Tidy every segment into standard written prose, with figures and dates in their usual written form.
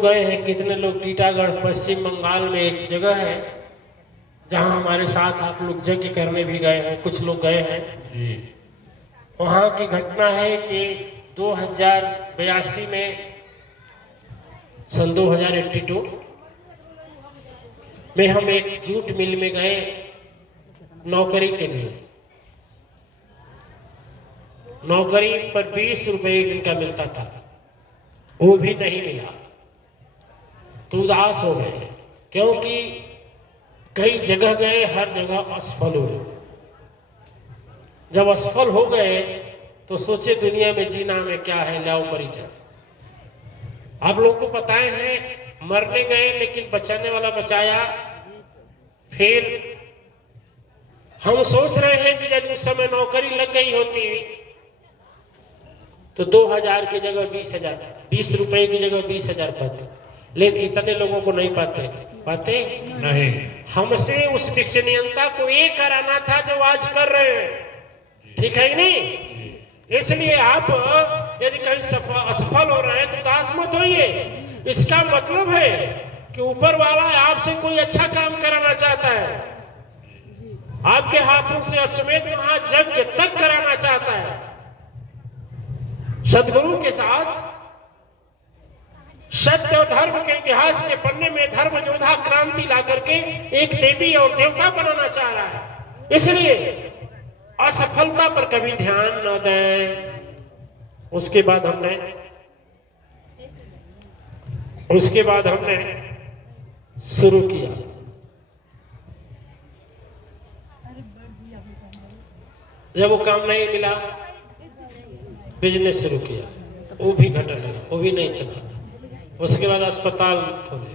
गए हैं, कितने लोग टीटागढ़ पश्चिम बंगाल में एक जगह है जहां हमारे साथ आप लोग यज्ञ करने भी गए हैं, कुछ लोग गए हैं जी। वहां की घटना है कि 2082 में सन 2082 में हम एक जूट मिल में गए नौकरी के लिए। नौकरी पर 20 रुपए एक दिन का मिलता था, वो भी नहीं मिला तो उदास हो गए, क्योंकि कई जगह गए, हर जगह असफल हुए। जब असफल हो गए तो सोचे दुनिया में जीना में क्या है, लाओ मरी जाए। आप लोग को बताए हैं मरने गए लेकिन बचाने वाला बचाया। फिर हम सोच रहे हैं कि यदि उस समय नौकरी लग गई होती तो 2000 की जगह 20,000, 20 रुपए की जगह 20,000 पाते, लेकिन इतने लोगों को नहीं पाते नहीं। हमसे उस विश्वसनीयता को ये कराना था जो आज कर रहे हैं, ठीक है नहीं? इसलिए आप यदि कहीं असफल हो रहे हैं तो उदास मत होइए। इसका मतलब है कि ऊपर वाला आपसे कोई अच्छा काम कराना चाहता है, आपके हाथों से अश्वमेध महायज्ञ तक कराना चाहता है। सदगुरु के साथ सत्य और धर्म के इतिहास के पन्ने में धर्म योद्धा क्रांति ला करके एक देवी और देवता बनाना चाह रहा है। इसलिए असफलता पर कभी ध्यान न दें। उसके बाद हमने शुरू किया, जब वो काम नहीं मिला बिजनेस शुरू किया, वो भी घटने लगा, वो भी नहीं चला। उसके बाद अस्पताल खोले।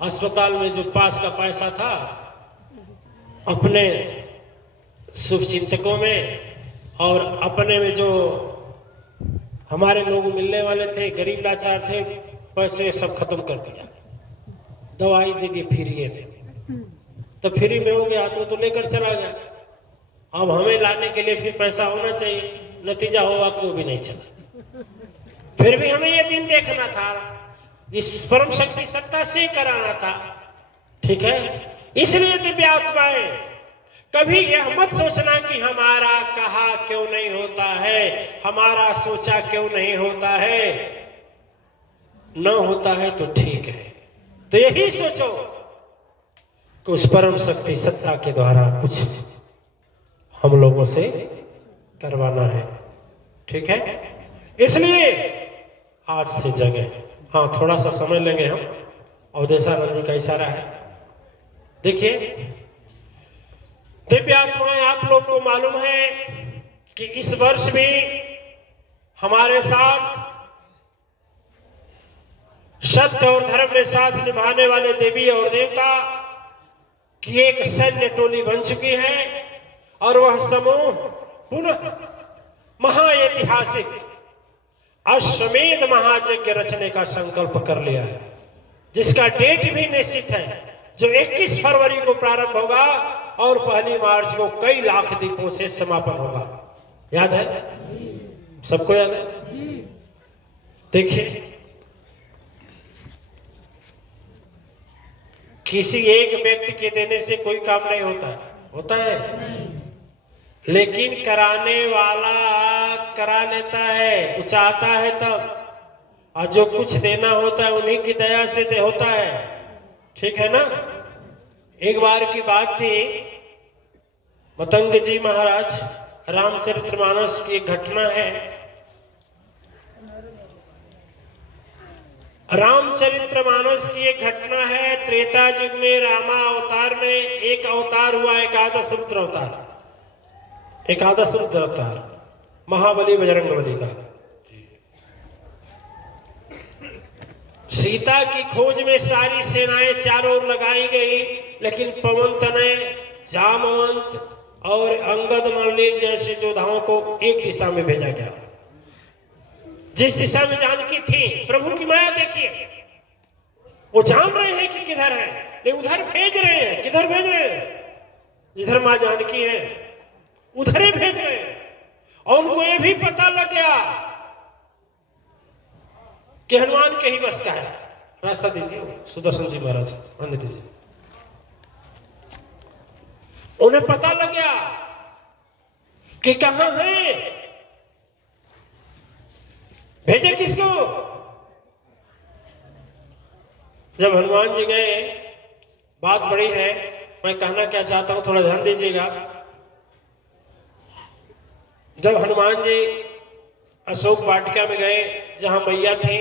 अस्पताल में जो पास का पैसा था अपने शुभचिंतकों में और अपने में जो हमारे लोग मिलने वाले थे, गरीब लाचार थे, पैसे सब खत्म कर दिया। दवाई दे दी फ्री में, तो फ्री में हो गया तो लेकर चला गया। अब हमें लाने के लिए फिर पैसा होना चाहिए, नतीजा हुआ कि वो भी नहीं चला। फिर भी हमें ये दिन देखना था, इस परम शक्ति सत्ता से कराना था, ठीक है? इसलिए दिव्य आत्माएं कभी यह मत सोचना कि हमारा कहा क्यों नहीं होता है, हमारा सोचा क्यों नहीं होता है। न होता है तो ठीक है, तो यही सोचो कि उस परम शक्ति सत्ता के द्वारा कुछ हम लोगों से करवाना है, ठीक है? इसलिए आज से जगह, हाँ थोड़ा सा समय लेंगे हम। अवधेशानंद जी का इशारा है, देखिए दिव्य आत्माएं, आप लोग को मालूम है कि इस वर्ष भी हमारे साथ सत्य और धर्म में साथ निभाने वाले देवी और देवता की एक सैन्य टोली बन चुकी है, और वह समूह पुनः महाऐतिहासिक अश्वमेध महायज्ञ रचने का संकल्प कर लिया है, जिसका डेट भी निश्चित है, जो 21 फरवरी को प्रारंभ होगा और 1 मार्च को कई लाख दीपों से समापन होगा। याद है? सबको याद है? देखिए, किसी एक व्यक्ति के देने से कोई काम नहीं होता है, लेकिन कराने वाला करा लेता है, वो चाहता है तब, और जो कुछ देना होता है उन्हीं की दया से होता है, ठीक है ना? एक बार की बात थी, मतंग जी महाराज, रामचरितमानस की एक घटना है। रामचरितमानस की एक घटना है, त्रेता युग में रामा अवतार में एक अवतार हुआ, एकादश रुद्र अवतार, एकादश रुद्र अवतार महाबली बजरंगबली का। सीता की खोज में सारी सेनाएं चारों ओर लगाई गई, लेकिन पवन तनय, जामवंत और अंगद मल्लिक जैसे योद्धाओं को एक दिशा में भेजा गया। जिस दिशा में जानकी थी, प्रभु की माया देखिए, वो जान रहे हैं कि किधर है, लेकिन उधर भेज रहे हैं। किधर भेज रहे हैं? जिधर मां जानकी है उधर ही भेज रहे हैं। और उनको ये भी पता लग गया कि हनुमान के ही बस का है, रास्ता दीजिए सुदर्शन जी महाराज, आने दीजिए। उन्हें पता लग गया कि कहां है, भेजे किसको। जब हनुमान जी गए, बात बड़ी है, मैं कहना क्या चाहता हूं थोड़ा ध्यान दीजिएगा। जब हनुमान जी अशोक वाटिका में गए, जहां मैया थी,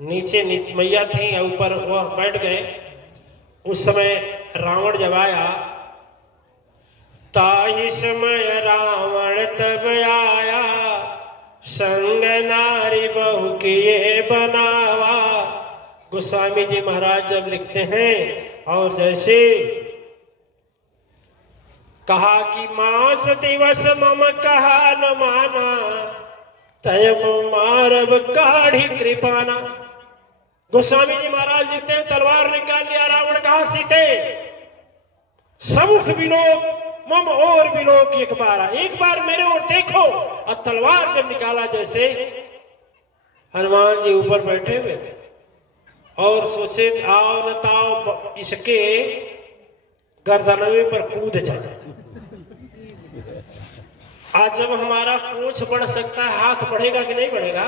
नीचे मैया थी और ऊपर वह बैठ गए, उस समय रावण जब आया, ताहि समय रावण तब आया, संग नारी बहु किए बनावा। गोस्वामी जी महाराज जब लिखते हैं, और जैसे कहा कि मास दिवस मम कहा न माना, तयम मारब काढ़ी कृपाना। गोस्वामी जी महाराज लिखते हैं, तलवार निकाल लिया रावण, कहा सीते समुख विलोक मम और विलोक एक बार मेरे ओर देखो। और तलवार जब निकाला, जैसे हनुमान जी ऊपर बैठे हुए थे और सोचे आओ न ताओ इसके गर्दनवे पर कूद जाए। आज जब हमारा पूंछ बढ़ सकता है, हाथ बढ़ेगा कि नहीं बढ़ेगा?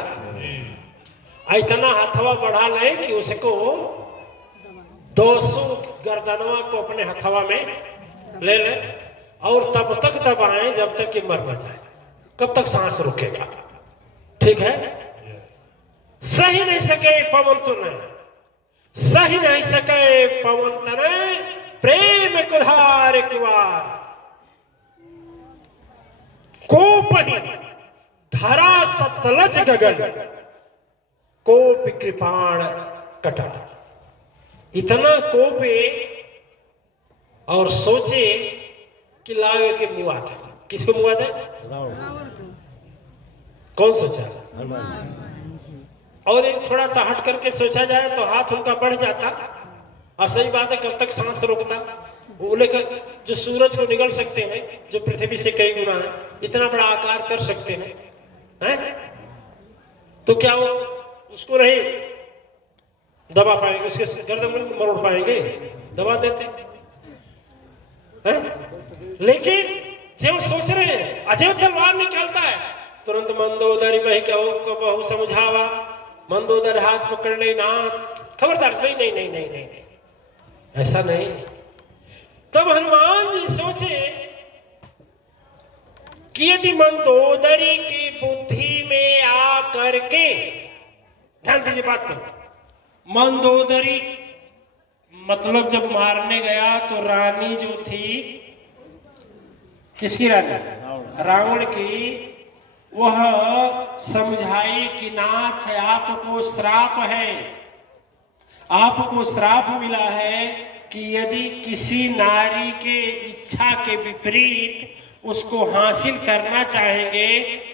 इतना हथवा बढ़ा लें कि उसको 200 गर्दनवा को अपने हथवा में ले ले, और तब तक दबाएं जब तक कि मर न जाए। कब तक सांस रुकेगा? ठीक है। सही नहीं सके पवन तने, सही नहीं सके पवन तने, प्रेम कुल्हार कुवार। कोपहि धरा सतलज गगन, कोप कृपाण कटा। इतना कोपे और सोचे कि लावे के मुआ था। किसको मुआ था? कौन सोचा? और एक थोड़ा सा हट करके सोचा जाए तो हाथ उनका बढ़ जाता। और सही बात है, कब तक सांस रोकता? वो लेकर जो सूरज को निगल सकते हैं, जो पृथ्वी से कई गुना है, इतना बड़ा आकार कर सकते हैं, तो क्या वो उसको नहीं दबा पाएंगे? उसके गर्दन मरोड़ पाएंगे? दबा देते हैं। लेकिन जब सोच रहे हैं, अजय तलवार निकलता है, तुरंत मंदोदरी बही को बहु समझावा। मंदोदर हाथ पकड़ ले, ना खबरदार, नहीं नहीं नहीं नहीं नहीं, नहीं ऐसा नहीं। तब हनुमान जी सोचे कि यदि मंदोदरी की बुद्धि में आ करके, ध्यान दीजिए बात पर, मंदोदरी मतलब जब मारने गया तो रानी जो थी, किसकी रानी? रावण की। वह समझाई कि नाथ आपको श्राप है, आपको श्राप मिला है कि यदि किसी नारी के इच्छा के विपरीत उसको हासिल करना चाहेंगे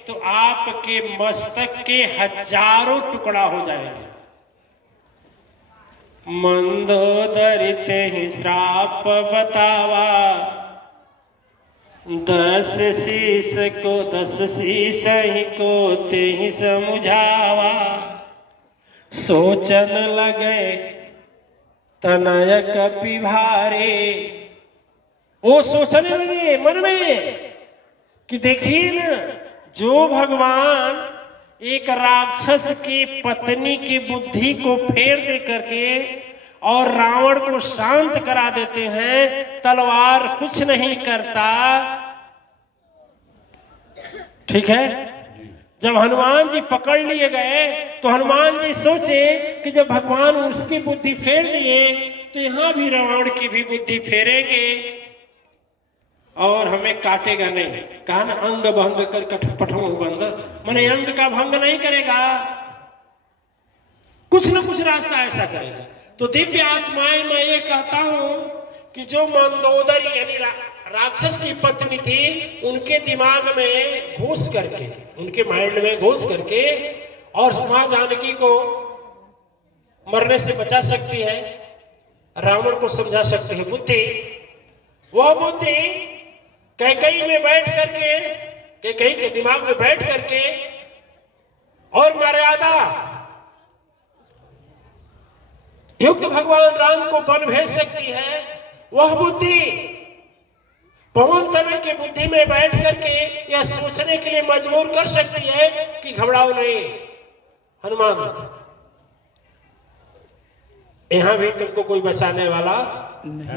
तो आपके मस्तक के 1000 टुकड़ा हो जाएंगे। मंदोदरी ते ही श्राप बतावा, 10 शीश को 10 शीश ही को ते ही समझावा। सोचन लगे तनय कपि भारे। वो सोचने लगे मन में कि देखिए न, जो भगवान एक राक्षस की पत्नी की बुद्धि को फेर दे करके और रावण को शांत करा देते हैं, तलवार कुछ नहीं करता। ठीक है। जब हनुमान जी पकड़ लिए गए तो हनुमान जी सोचे कि जब भगवान उसकी बुद्धि फेर दिए तो यहां भी रावण की भी बुद्धि फेरेंगे और हमें काटेगा नहीं। कहा ना, अंग भंग कर कठपठो बंदर, माने अंग का भंग नहीं करेगा, कुछ न कुछ रास्ता ऐसा करेगा। तो दिव्य आत्माएं, मैं ये कहता हूं कि जो मंदोदरी यानी राक्षस की पत्नी थी, उनके दिमाग में घुस करके, उनके माइंड में घुस करके और मां जानकी को मरने से बचा सकती है, रावण को समझा सकती है बुद्धि। वह बुद्धि कैकेयी में बैठ करके, कैकेयी के दिमाग में बैठ करके और मर्यादा युक्त भगवान राम को वन भेज सकती है, वह बुद्धि पवन तनय की बुद्धि में बैठ करके यह सोचने के लिए मजबूर कर सकती है कि घबराओ नहीं हनुमान, यहां भी तुमको कोई बचाने वाला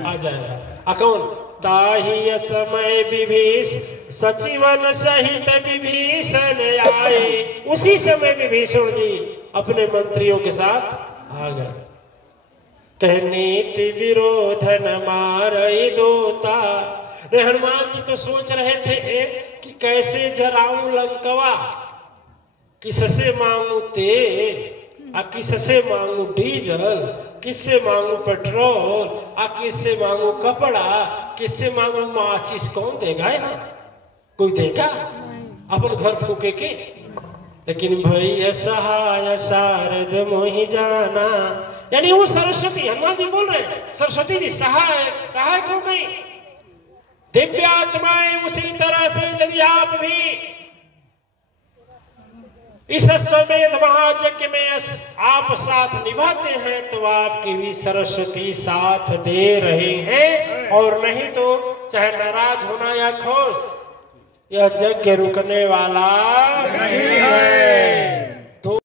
आ जाएगा। कौन? ताहि समय विभीष सचिवन सहित विभीषण आए। उसी समय विभीषण जी अपने मंत्रियों के साथ आ गए। कहनीति विरोधन मारई दोता। हनुमान जी तो सोच रहे थे कि कैसे जराऊं लंकवा, किससे मांगू तेल और किससे मांगू डीजल, किससे मांगू पेट्रोल और किससे मांगू कपड़ा, किससे मांगू माचिस। कौन देगा यहाँ? कोई देगा अपन घर फूके के? लेकिन भैया सहाय शारद मोहि जाना, यानी वो सरस्वती, हनुमान जी बोल रहे हैं सरस्वती जी सहायक हो गई। दिव्य आत्माएं उसी तरह से यदि आप भी इस अश्वमेध महायज्ञ में आप साथ निभाते हैं तो आपकी भी सरस्वती साथ दे रहे हैं। और नहीं तो चाहे नाराज होना या खुश, यह यज्ञ रुकने वाला नहीं है।